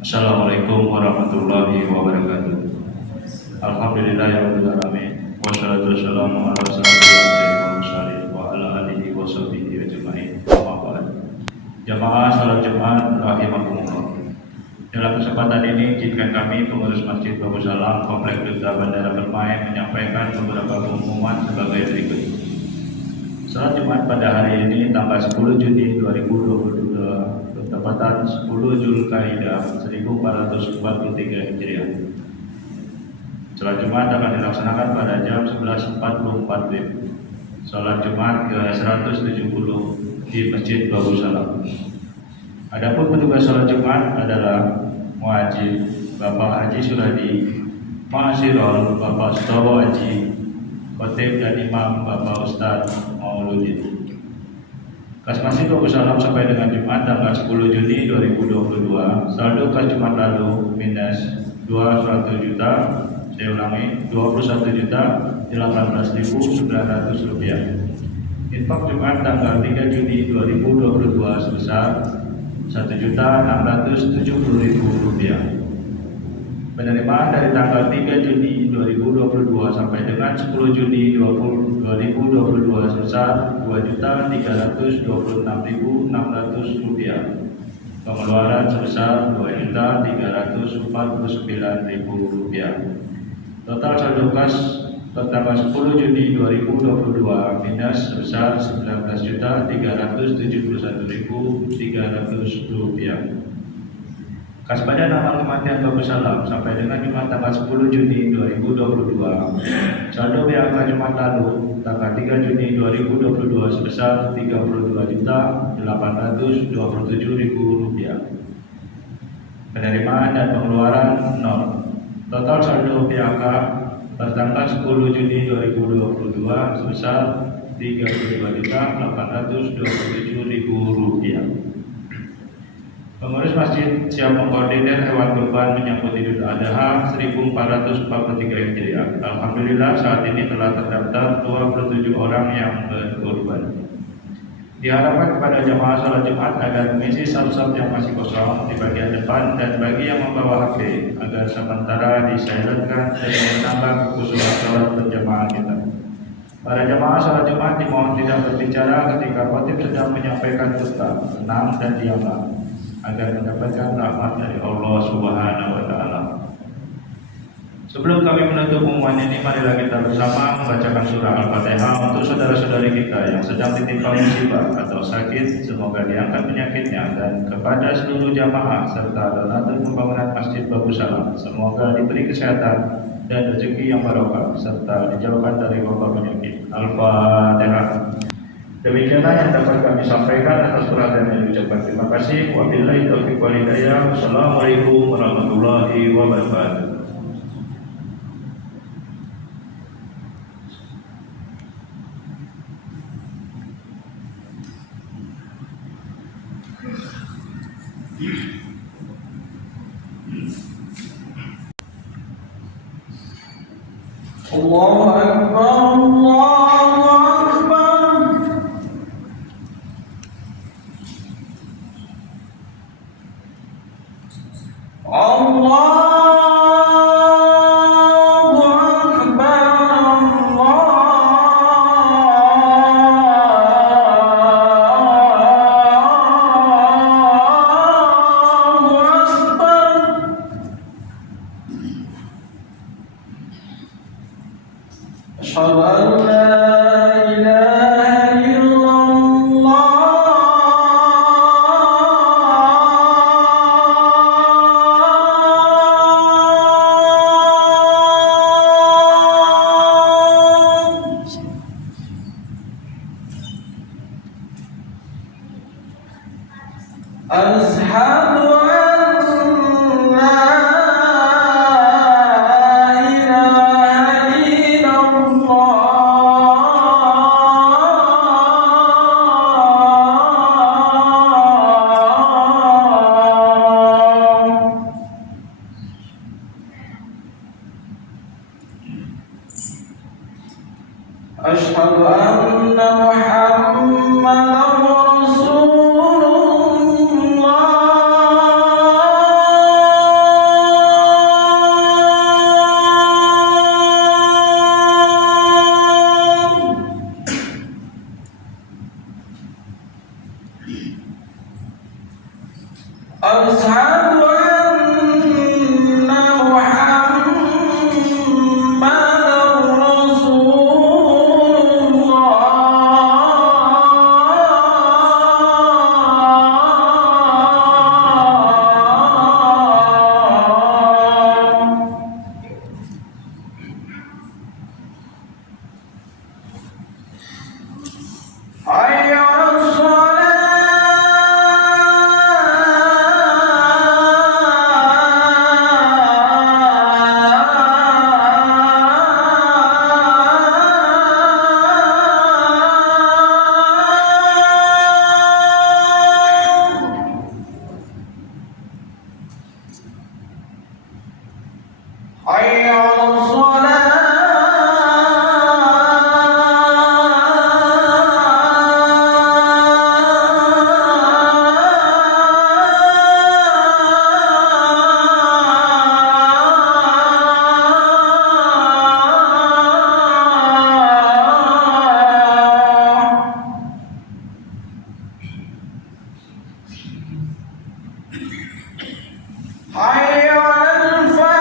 Assalamualaikum warahmatullahi wabarakatuh. Alhamdulillahirabbil alamin. Wassalatu wassalamu ala sayyidil mursalin wa ala alihi wa sahbihi ajmain. Amma ba'd. Jamaah salat Jumat rahimakumullah. Dalam kesempatan ini izinkan kami pengurus Masjid Babu Salam Komplek Duta Bandara Permai menyampaikan beberapa pengumuman sebagai berikut. Salat Jumat pada hari ini tanggal 10 Juni 2022 bertepatan 10 Zulkaidah 1443 Hijriah. Salat Jumat akan dilaksanakan pada jam 11.44 WIB. Salat Jumat ke-170 di Masjid Babu Salam. Adapun petugas salat Jumat adalah Muajib Bapak Haji Suradi, Ma'asirul Bapak Sutowo Haji, Khotib dan Imam Bapak Ustadz Mauludin. Kas Masjid Babu Salam sampai dengan Jumat tanggal 10 Juni 2022, saldo kas Jumat lalu minus 21 juta, saya ulangi 21.018.900 rupiah. Infak Jumat tanggal 3 Juni 2022 sebesar 1.670.000 rupiah. Penerimaan dari tanggal 3 Juni 2022 sampai dengan 10 Juni 2022 sebesar 2.326.600 rupiah. Pengeluaran sebesar 2.349.000 rupiah. Total saldo kas tanggal 10 Juni 2022 minus sebesar 19.371.300 rupiah. Kas pada nama kematian Babu Salam sampai dengan Jumat tanggal 10 Juni 2022, saldo BAK Jumat lalu tanggal 3 Juni 2022 sebesar 32.827.000 rupiah. Penerimaan dan pengeluaran 0. Total saldo BAK tertanggal 10 Juni 2022 sebesar 32.827.000 rupiah. Pengurus masjid siap mengkoordinir hewan kurban menyambut Idul Adha 1443 Hijriah. Alhamdulillah saat ini telah terdaftar 27 orang yang berkurban. Diharapkan kepada jamaah salat Jumat agar mengisi saf-saf yang masih kosong di bagian depan dan bagi yang membawa HP agar sementara disilentkan dan menambah kekhusyuan salat berjamaah kita. Para jamaah salat Jumat dimohon tidak berbicara ketika khotib sedang menyampaikan khutbah, tenang dan diamlah agar mendapatkan rahmat dari Allah Subhanahu wa taala. Sebelum kami menutup pengumuman ini, marilah kita bersama membacakan surah Al-Fatihah untuk saudara-saudari kita yang sedang ditimpa musibah atau sakit, semoga diangkat penyakitnya, dan kepada seluruh jamaah serta donatur pembangunan Masjid Babu Salam, semoga diberi kesehatan dan rezeki yang barokah serta dijauhkan dari wabah penyakit. Al-Fatihah. Demikianlah yang dapat kami sampaikan atas perhatian yang diucapkan. Terima kasih. Wabillahi taufiq wal hidayah. Wassalamualaikum warahmatullahi wabarakatuh. Allahu Akbar, Allahu Akbar. Allahu Akbar, Allahu Akbar. Asyhadu an la ilaha illallah. Asyhadu an la ilaha أشهد أن محمدا رسول الله. أشهد أن محمدا رسول الله. حي على حي على الصلاة. حي على الفلاح.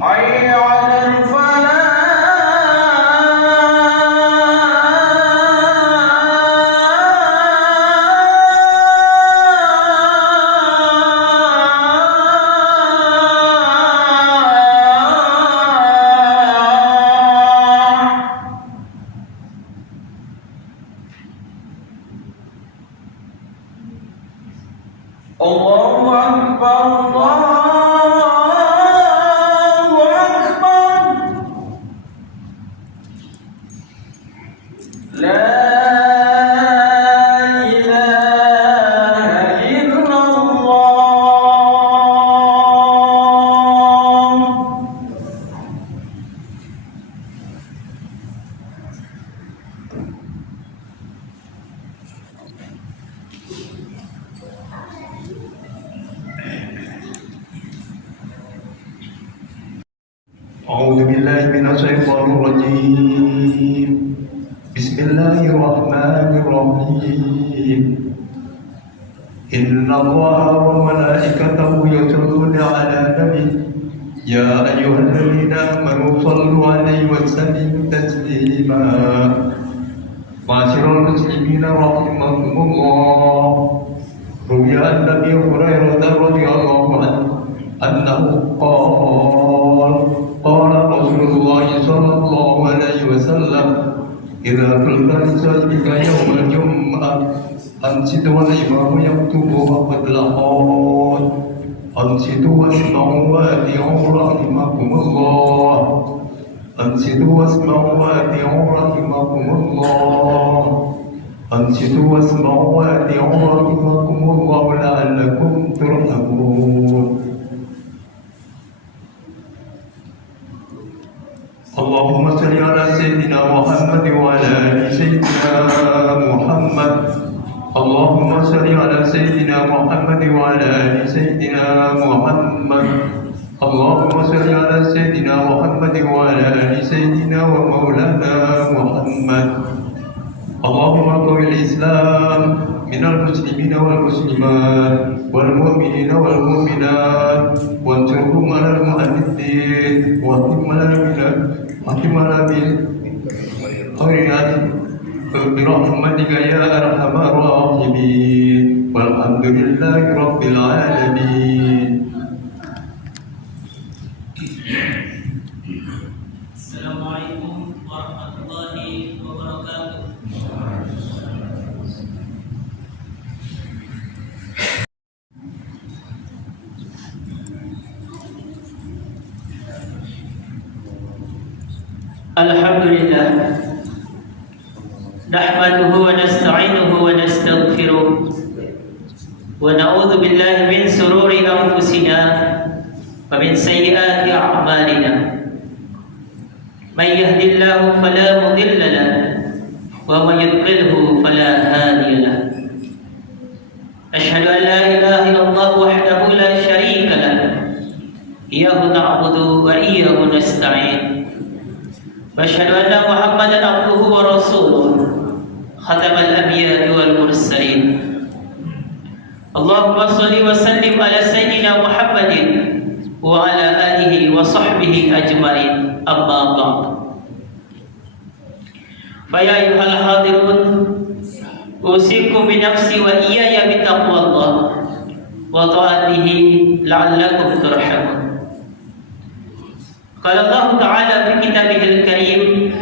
حي على الفلاح. الله أكبر الله أكبر. لا إله إلا الله. أعوذ بالله من الشيطان الرجيم. بسم الله الرحمن الرحيم. إن الله وملائكته يصلون على النبي يا أيها الذين آمنوا صلوا عليه وسلموا تسليما. معاشر المسلمين رحمكم الله. روي عن أبي هريرة رضي الله عنه أنه قال رسول الله صلى الله عليه وسلم إذا قلت لصاحبك يوم الجمعة أنصت والإمام يكتب فقد لقد أنصتوا واسمعوا وأطيعوا رحمكم الله. أنصتوا واسمعوا وأطيعوا رحمكم الله. أنصتوا واسمعوا وأطيعوا رحمكم الله لعلكم ترحمون. اللهم صل على سيدنا محمد وعلى آل سيدنا محمد. اللهم صل على سيدنا محمد وعلى آل سيدنا محمد. اللهم صل على سيدنا محمد وعلى آل سيدنا ومولانا محمد. اللهم قوي الإسلام من المسلمين والمسلمات والمؤمنين والمؤمنات وانصرهم على المعاندين واختم على بالخيرات برحمتك يا أرحم الراحمين والحمد لله رب العالمين. Assalamualaikum warahmatullahi wabarakatuh. Alhamdulillah, nahmaduhu wa nasta'inuhu wa nastaghfiruh wa na'udzu billahi min sururi anfusina wa min sayyiati a'malina. Man yahdihillahu fala mudilla lahu wa man yudlilhu fala hadiya lahu. Asyhadu an la ilaha illallah wahdahu la syarika lahu, iyyahu na'budu wa iyyahu nasta'in. Wa asyhadu anna Muhammadan abduhu wa rasuluh, khatamal anbiya'i wal mursalin. Allahumma shalli wa sallim ala sayyidina Muhammadin wa ala alihi wa sahbihi ajma'in. Amma ba'd. Fa ya ayyuhal hadirun, usikum bi nafsi wa iyaya bi taqwallah wa ta'atihi la'allakum turhamun. Qala Allah Ta'ala fi kitabihil karim,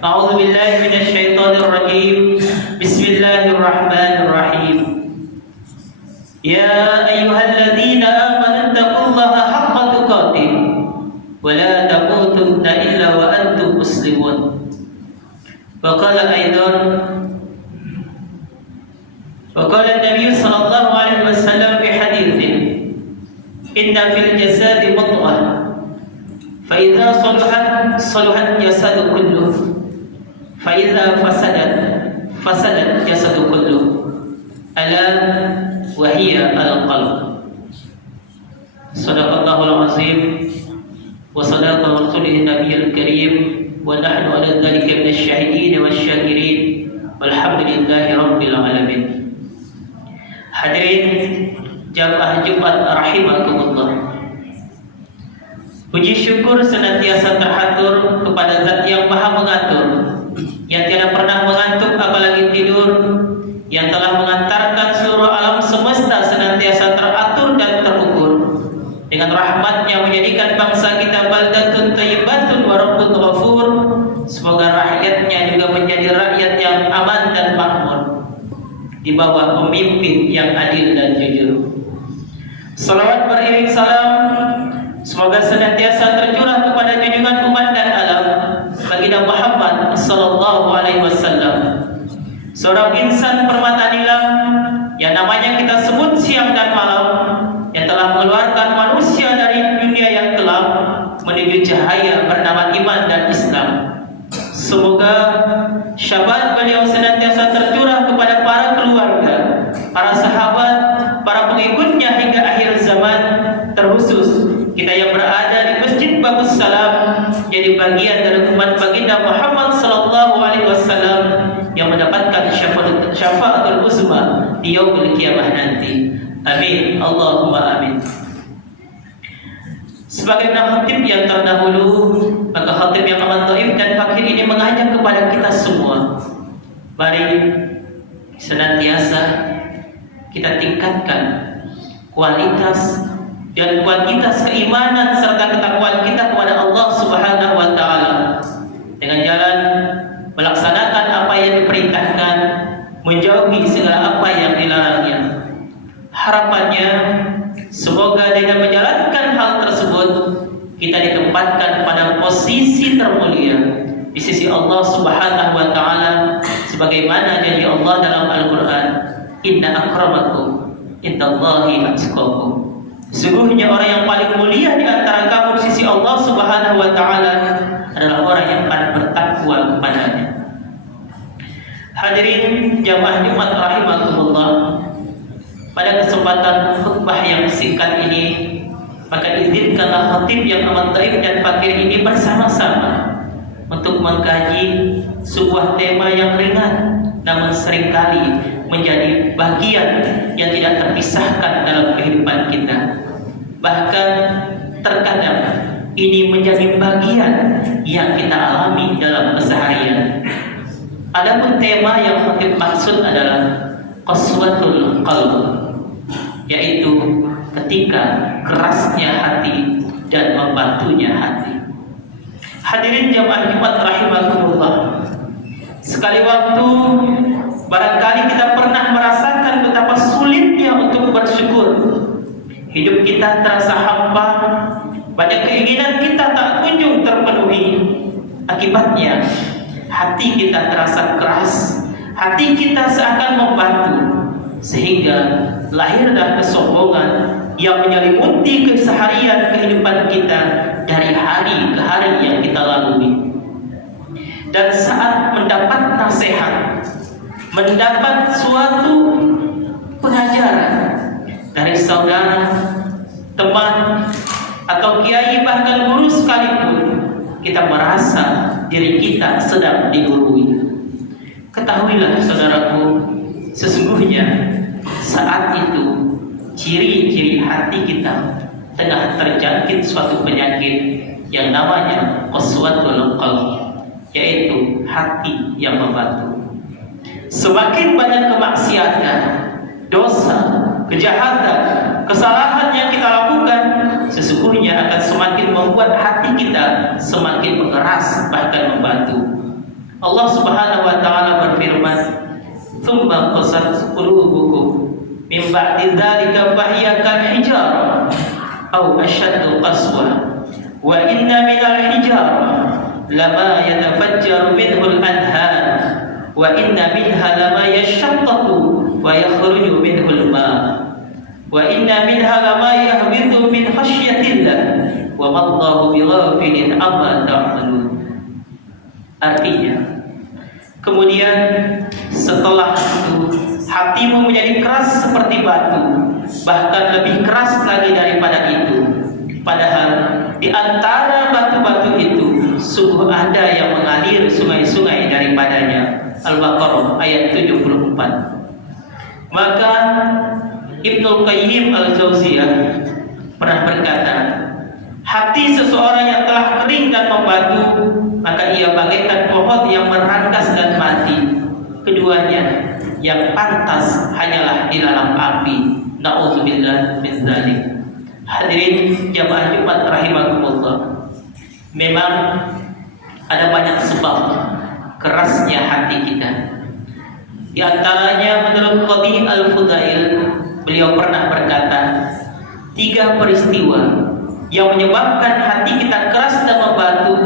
a'udzu billahi minasy syaithanir rajim. Bismillahirrahmanirrahim. Ya ayyuhalladzina amanu taqullaha haqqa tuqatih wa la tamutunna illa wa antum muslimun. Wa qala aidan, وقال النبي صلى الله عليه وسلم في حديث: إن في الجسد مضغة فإذا صلحت صلح الجسد كله فإذا فسد الجسد كله ألا وهي القلب. صدق الله العظيم وصدق رسوله النبي الكريم ونحن على ذلك من الشاهدين والشاكرين والحمد لله رب العالمين. Hadirin jamaah Jumat rahimakumullah. Puji syukur senantiasa terhatur kepada Zat yang Maha Mengatur, yang tiada pernah mengantuk apalagi tidur, yang telah mengantarkan seluruh alam semesta senantiasa teratur dan terukur. Dengan rahmat-Nya menjadikan bangsa kita baldatun thayyibatun wa rabbun ghafur. Semoga rakyatnya juga menjadi rakyat yang aman dan makmur di bawah pemimpin yang adil dan jujur. Salawat beriring salam semoga senantiasa tercurah kepada junjungan umat dan alam baginda Muhammad sallallahu alaihi wasallam, seorang insan permata nilam yang namanya kita sebut siang dan malam, yang telah mengeluarkan manusia dari dunia yang gelap menuju cahaya bernama iman dan Islam. Semoga syafaat beliau senantiasa tercurah kepada para keluarga, para sahabat, para pengikutnya hingga akhir zaman, terkhusus kita yang berada di Masjid Babus Salam jadi bagian dari umat baginda Muhammad sallallahu alaihi wasallam yang mendapatkan syafaatul uzma di yaumil qiyamah nanti. Amin, Allahumma amin. Sebagai khatib yang terdahulu, maka khatib yang amat dhaif dan fakir ini mengajak kepada kita semua, mari senantiasa kita tingkatkan kualitas dan kuantitas keimanan serta ketakwaan kita kepada Allah Subhanahu wa taala dengan jalan melaksanakan apa yang diperintahkan, menjauhi segala apa yang dilarangnya. Harapannya semoga dengan menjalankan hal tersebut kita ditempatkan pada posisi termulia di sisi Allah Subhanahu wa taala sebagaimana janji Allah dalam Al-Qur'an, inna akramakum indallahi atqakum. Sesungguhnya orang yang paling mulia di antara kamu di sisi Allah Subhanahu wa taala adalah orang yang paling bertakwa kepadanya. Hadirin jamaah Jumat rahimakumullah, pada kesempatan khutbah yang singkat ini, maka izinkanlah khatib yang amat dhaif dan fakir ini bersama-sama untuk mengkaji sebuah tema yang ringan namun seringkali menjadi bagian yang tidak terpisahkan dalam kehidupan kita. Bahkan terkadang ini menjadi bagian yang kita alami dalam keseharian. Adapun tema yang khatib maksud adalah qaswatul qalb, yaitu ketika kerasnya hati dan membatunya hati. Hadirin jamaah Jumat rahimakumullah, sekali waktu barangkali kita pernah merasakan betapa sulitnya untuk bersyukur. Hidup kita terasa hampa, banyak keinginan kita tak kunjung terpenuhi. Akibatnya hati kita terasa keras, hati kita seakan membatu, sehingga lahirlah kesombongan yang menyelimuti keseharian kehidupan kita dari hari ke hari yang kita lalui. Dan saat mendapat nasihat, mendapat suatu pengajaran dari saudara, teman, atau kiai, bahkan guru sekalipun, kita merasa diri kita sedang digurui. Ketahuilah saudaraku, sesungguhnya saat itu ciri-ciri hati kita tengah terjangkit suatu penyakit yang namanya qaswatul qalb, yaitu hati yang membatu. Semakin banyak kemaksiatan, dosa, kejahatan, kesalahan yang kita lakukan, sesungguhnya akan semakin membuat hati kita semakin mengeras, bahkan membatu. Allah Subhanahu wa taala berfirman, "Tsumma qasat qulubukum min ba'di dzalika fahiya kal hijarah aw ashaddu qaswa wa inna minal hijarah lama yatafajjaru minhu al-anhar wa inna minha lama yashaqqaqu wa yakhruju minhu al-ma wa inna minha lama yahbitu min khasyatillah wa ma Allahu bighafilin amma ta'malun." Artinya, kemudian setelah itu hatimu menjadi keras seperti batu, bahkan lebih keras lagi daripada itu. Padahal di antara batu-batu itu sungguh ada yang mengalir sungai-sungai daripadanya. Al-Baqarah ayat 74. Maka Ibnu Qayyim Al-Jauziyah pernah berkata, hati seseorang yang telah kering dan membatu, maka ia bagaikan pohon yang merangkas dan mati. Keduanya yang pantas hanyalah di dalam api. Na'udzubillah min dzalik. Hadirin jamaah Jumat rahimakumullah, memang ada banyak sebab kerasnya hati kita. Di antaranya menurut Qadi Al-Fudail, beliau pernah berkata, 3 peristiwa yang menyebabkan hati kita keras dan membatu,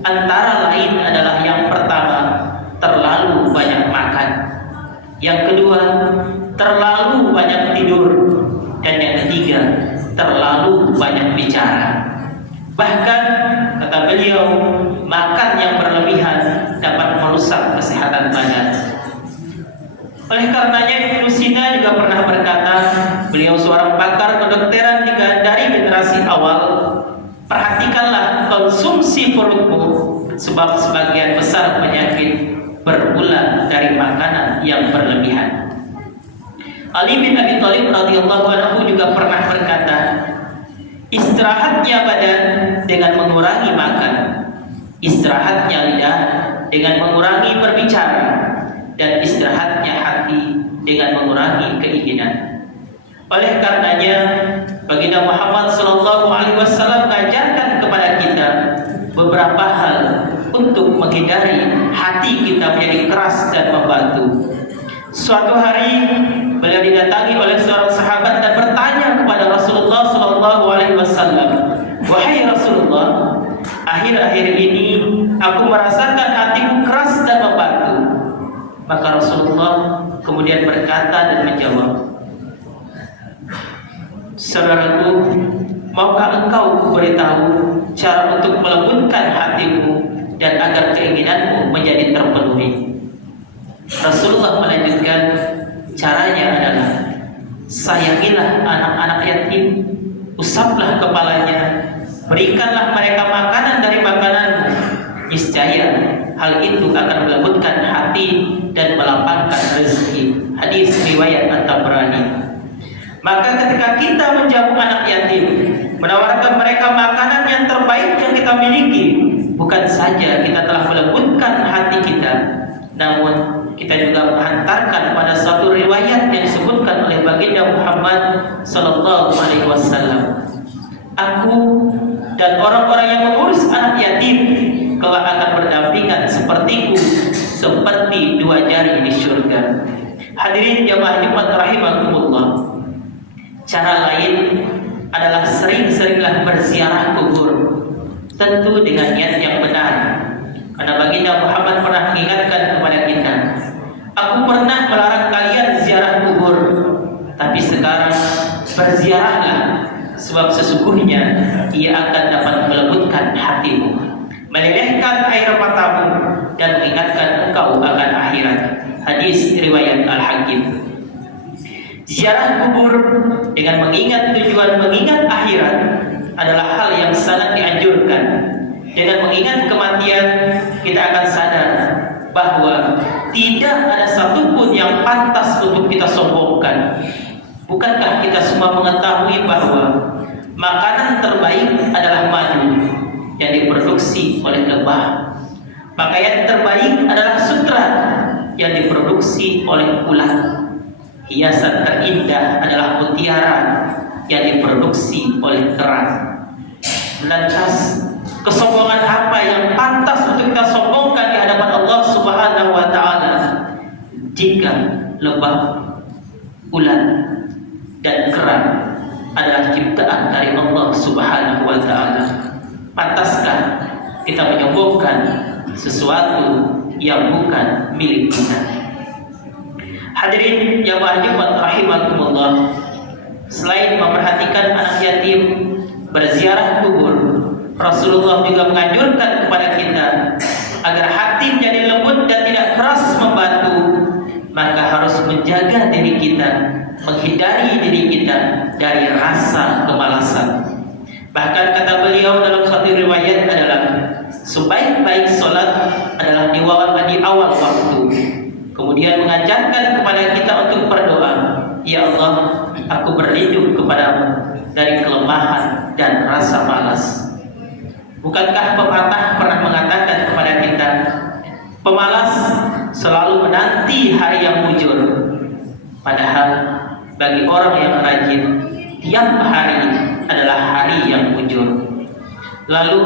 antara lain adalah yang pertama, terlalu banyak makan, yang kedua, terlalu banyak tidur, dan yang ketiga, terlalu banyak bicara. Bahkan kata beliau, makan yang berlebihan dapat merusak kesehatan badan. Oleh karenanya Ibnu Sina juga pernah berkata, beliau seorang pakar kedokteran dari generasi awal, perhatikanlah konsumsi perutmu, sebab sebagian besar penyakit bermula dari makanan yang berlebihan. Ali bin Abi Thalib radhiyallahu anhu juga pernah berkata, istirahatnya badan dengan mengurangi makan, istirahatnya lidah dengan mengurangi berbicara, dan istirahatnya hati dengan mengurangi keinginan. Oleh karenanya, baginda Muhammad SAW mengajarkan kepada kita beberapa hal untuk menghindari hati kita menjadi keras dan membatu. Suatu hari beliau didatangi oleh seorang sahabat dan bertanya kepada Rasulullah SAW, "Wahai Rasulullah, akhir-akhir ini aku merasakan hatiku keras dan membatu." Maka Rasulullah kemudian berkata dan menjawab, "Saudaraku, maukah engkau beritahu cara untuk melembutkan hatimu dan agar keinginanmu menjadi terpenuhi?" Rasulullah melanjutkan, caranya adalah sayangilah anak-anak yatim, usaplah kepalanya, berikanlah mereka makanan dari makananmu. Niscaya hal itu akan melembutkan hati dan melapangkan rezeki. Hadis riwayat At-Tabrani. Maka ketika kita menjamu anak yatim, menawarkan mereka makanan yang terbaik yang kita miliki, bukan saja kita telah melembutkan hati kita, namun kita juga menghantarkan pada suatu riwayat yang disebutkan oleh baginda Muhammad SAW, "Aku dan orang-orang yang mengurus anak yatim kelak akan berdampingan sepertiku, seperti 2 jari di surga." Hadirin jamaah Jumat rahimakumullah, cara lain adalah sering-seringlah berziarah kubur, tentu dengan niat yang benar. Karena baginda Muhammad pernah mengingatkan kepada kita, aku pernah melarang kalian ziarah kubur, tapi sekarang berziarahlah, sebab sesungguhnya ia akan dapat melembutkan hatimu, melelehkan air matamu, dan mengingatkan engkau akan akhirat. Hadis riwayat Al-Hakim. Ziarah kubur dengan mengingat tujuan mengingat akhirat adalah hal yang sangat dianjurkan. Dengan mengingat kematian, kita akan sadar bahwa tidak ada satupun yang pantas untuk kita sombongkan. Bukankah kita semua mengetahui bahwa makanan terbaik adalah madu yang diproduksi oleh lebah, pakaian terbaik adalah sutra yang diproduksi oleh ulat, hiasan terindah adalah mutiara yang diproduksi oleh kerang. Lantas, kesombongan apa yang pantas untuk kita sombongkan di hadapan Allah Subhanahu wa taala jika lebah, ulat, dan kerang adalah ciptaan dari Allah Subhanahu wa taala? Pantaskah kita menyombongkan sesuatu yang bukan milik kita? Hadirin yang berhormat rahimakumullah, selain memperhatikan anak yatim, berziarah kubur, Rasulullah juga menganjurkan kepada kita agar hati menjadi lembut dan tidak keras membatu. Maka harus menjaga diri kita, menghindari diri kita dari rasa kemalasan. Bahkan kata beliau dalam satu riwayat adalah, sebaik-baik solat adalah di awal waktu. Kemudian mengajarkan kepada kita untuk berdoa, ya Allah, aku berlindung kepadamu dari kelemahan dan rasa malas. Bukankah pepatah pernah mengatakan kepada kita, pemalas selalu menanti hari yang mujur, padahal bagi orang yang rajin, tiap hari adalah hari yang mujur. Lalu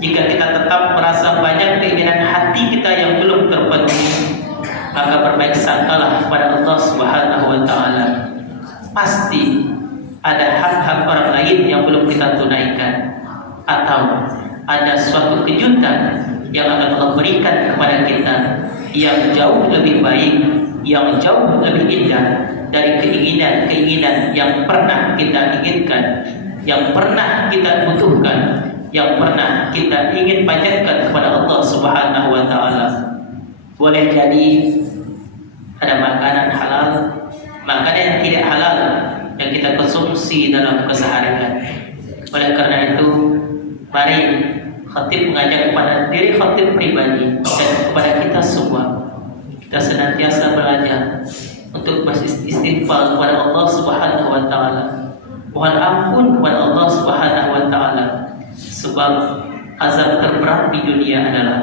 jika kita tetap merasa banyak keinginan hati kita yang belum terpenuhi, maka berbaik sangkalah kepada Allah Subhanahu wa taala. Pasti ada hak-hak orang lain yang belum kita tunaikan, atau ada suatu kejutan yang akan Allah berikan kepada kita yang jauh lebih baik, yang jauh lebih indah dari keinginan-keinginan yang pernah kita inginkan, yang pernah kita butuhkan, yang pernah kita ingin panjatkan kepada Allah Subhanahu wa taala. Boleh jadi ada makanan halal, makanan yang tidak halal yang kita konsumsi dalam keseharian. Oleh karena itu, mari khatib mengajak kepada diri khatib pribadi dan kepada kita semua, kita senantiasa belajar untuk beristighfar kepada Allah Subhanahu wa taala. Mohon ampun kepada Allah Subhanahu wa taala, sebab azab terberat di dunia adalah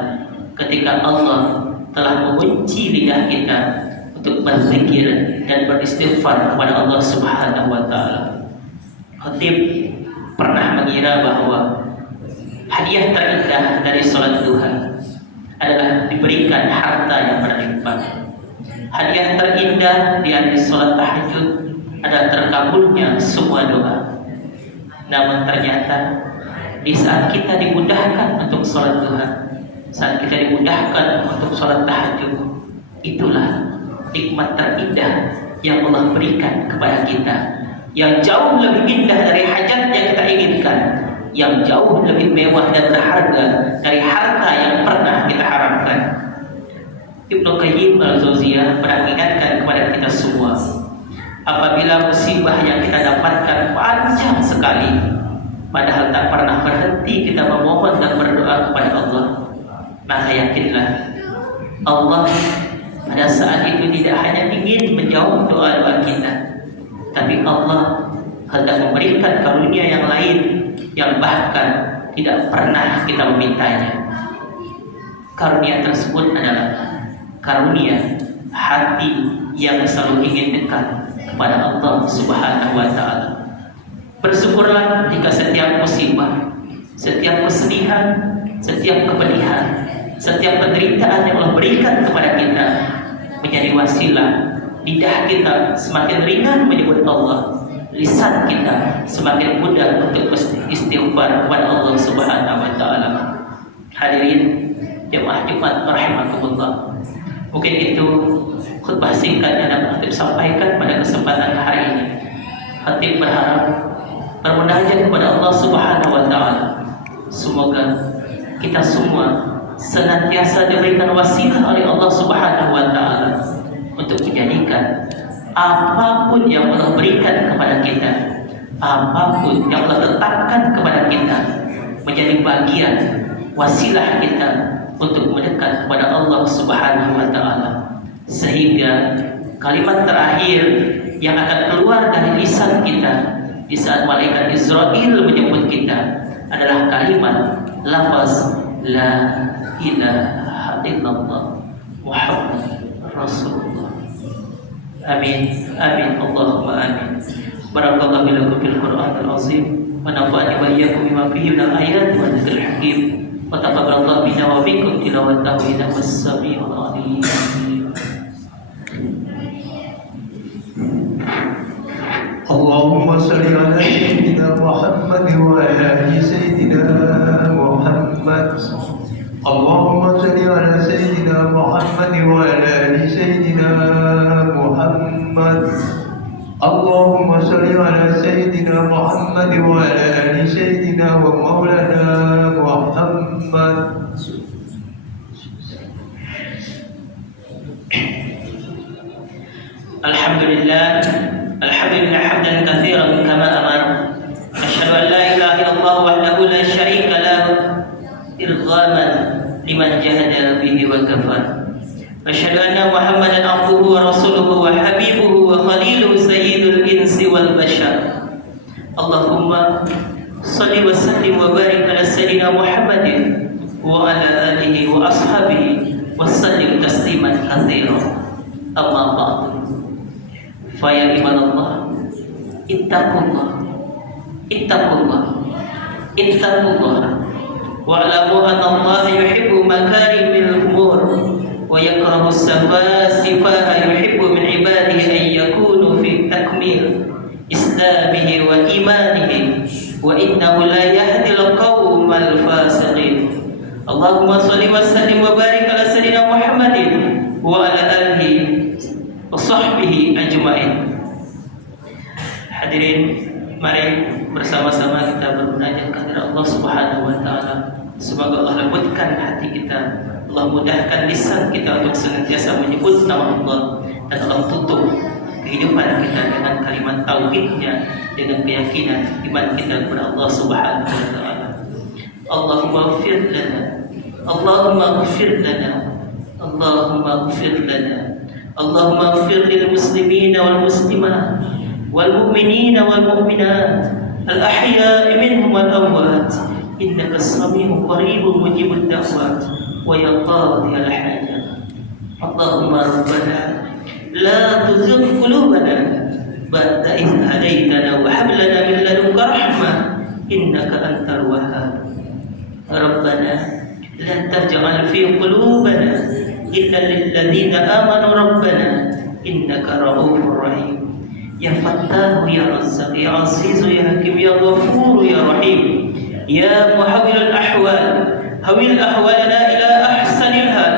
ketika Allah telah mengunci lidah kita untuk berzikir dan beristighfar kepada Allah Subhanahu wa taala. Khatib pernah mengira bahwa hadiah terindah dari salat duha adalah diberikan harta yang berlimpah. Hadiah terindah di hari salat tahajud adalah terkabulnya semua doa. Namun ternyata di saat kita dimudahkan untuk salat duha, saat kita dimudahkan untuk salat tahajud, itulah nikmat terindah yang Allah berikan kepada kita, yang jauh lebih indah dari hajat yang kita inginkan, yang jauh lebih mewah dan berharga dari harta yang pernah kita harapkan. Ibnu Qayyim al-Jauziyah pernah mengingatkan kepada kita semua, apabila musibah yang kita dapatkan panjang sekali, padahal tak pernah berhenti kita memohon dan berdoa kepada Allah, maka yakinlah Allah pada saat itu tidak hanya ingin menjawab doa-doa kita, tapi Allah hendak memberikan karunia yang lain yang bahkan tidak pernah kita memintanya. Karunia tersebut adalah karunia hati yang selalu ingin dekat kepada Allah Subhanahu wa taala. Bersyukurlah jika setiap musibah, setiap kesedihan, setiap kepedihan, setiap penderitaan yang Allah berikan kepada kita menjadi wasilah lidah kita semakin ringan menyebut Allah, lisan kita semakin mudah untuk beristighfar kepada Allah Subhanahu wa taala. Hadirin jemaah Jumat rahimakumullah. Mungkin itu khutbah singkat yang dapat Khatib sampaikan pada kesempatan hari ini. Khatib berharap bermunajat kepada Allah Subhanahu wa taala. Semoga kita semua senantiasa diberikan wasilah oleh Allah Subhanahu wa taala untuk menjadikan apapun yang Allah berikan kepada kita, apapun yang Allah tetapkan kepada kita menjadi bagian wasilah kita untuk mendekat kepada Allah Subhanahu wa taala, sehingga kalimat terakhir yang akan keluar dari lisan kita di saat malaikat Israel menyebut kita adalah kalimat lafaz la ilaha illallah Muhammad Rasulullah. Amin amin Allahumma amin. Barakallahu lakum fil Qur'anil azim wa nafa'ani wa iyyakum bima fihi minal ayati wa dzikril hakim. Wa taqabbalallahu minna wa minkum tilawatahu innahu as-sami'ul 'alim. اللهم صل على سيدنا محمد وعلى ال سيدنا محمد. اللهم صل على سيدنا محمد وعلى ال سيدنا محمد. اللهم صل على سيدنا محمد وعلى ال سيدنا ومولانا محمد. Alhamdulillah hamdan katsiran kama amara. Asyhadu an la ilaha illallah wahdahu la syarika lahu irghaman liman jahada bihi wa kafar. Asyhadu anna Muhammadan abduhu wa rasuluhu wa habibuhu wa khaliluhu sayyidul insi wal bashar. Allahumma salli wa sallim wa barik ala sayyidina Muhammadin wa ala alihi wa ashabihi wa sallim tasliman katsiran. Amma ba'du. Faya imanallah, ittaqullah, wa'lamu anna Allah yuhibbu makarimil umur wa yakrahu as-safaha yuhibbu min ibadihi an yakunu fi takmil islamihi wa imanihi wa innahu la yahdi al-qawmal fasiqin. Allahumma salli wa sallim wa barik ala sayyidina Muhammadin wa ala alihi wa sahbihi ajma'in. Hadirin, mari bersama-sama kita bermunajat kepada Allah Subhanahu wa taala. Semoga Allah lembutkan hati kita, Allah mudahkan lisan kita untuk senantiasa menyebut nama Allah, dan Allah tutup kehidupan kita dengan kalimat tauhidnya, dengan keyakinan iman kita kepada Allah Subhanahu wa taala. Allahumma ighfir lana, Allahumma ighfir lana, Allahumma ighfir lana. Allahumma ighfir lil muslimina wal muslimat wal mu'minina wal mu'minat al ahya'i minhum wal amwat innaka as-sami'u qaribun mujibud da'wat wa ya qadiyal hajat. Allahumma rabbana la tuzigh qulubana ba'da idh hadaytana wa hab lana min ladunka rahmah innaka antal wahhab. Rabbana la taj'al fi qulubana illa lilladhina amanu rabbana innaka ra'ufur rahim. Ya Fattahu ya Razzaq ya Azizu ya Hakim ya Ghafur ya Rahim. Ya muhawwilul ahwal hawil ahwalana ila ahsanil hal,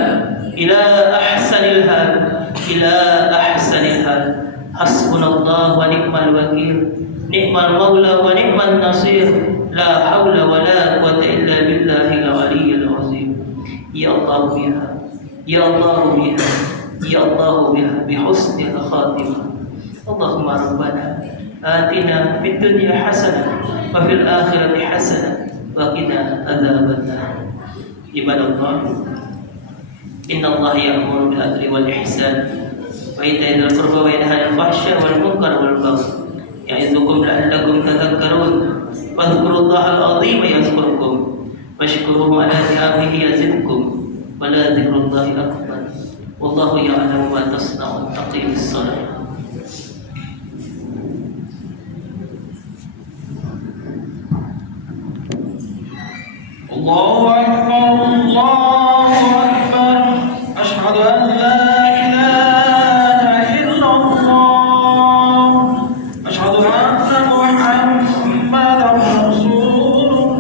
ila ahsanil hal, ila ahsanil hal. Hasbunallahu wa ni'mal wakil, ni'mal maula wa ni'man nasir. La haula wa la quwwata illa billahil aliyyil azim. Ya Allah biha, ya Allah biha, ya Allah biha bihusnil khatimah. Allahumma rabbana atina fid dunya hasanah wa fil akhirati hasanah wa qina adzabannar. Ibadallah, innallaha ya'muru bil adli wal ihsan wa ita'i dzil qurba wa yanha 'anil fahsya'i wal munkari wal baghi ya'idzukum la'allakum tadhakkarun. Wadhkurullaha al-'azima yazkurkum washkuruhu 'ala ni'amihi yazidkum wa la dzikrullahi akbar. Wallahu ya'lamu ma tasna'un. Aqimis shalah. Allahu Akbar, Allahu Akbar. Asyhadu an la ilaha illallah. Asyhadu anna Muhammadan Rasulullah.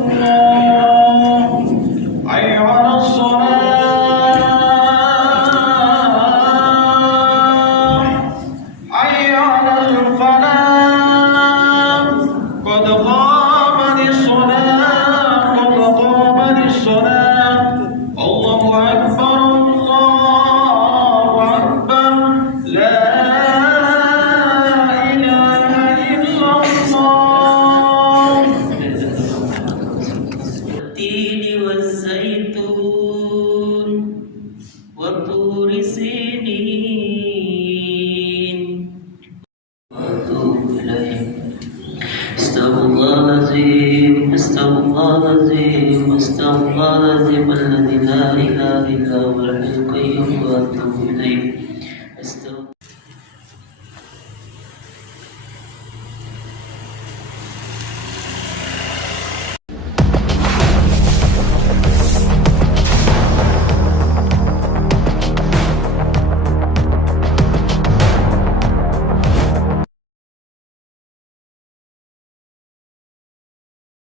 Hayya 'alas shalah. Astaghfirullahaladzim, astaghfirullahaladzim, alladzi la ilaha illa huwal hayyul qayyum wa atubu ilaih.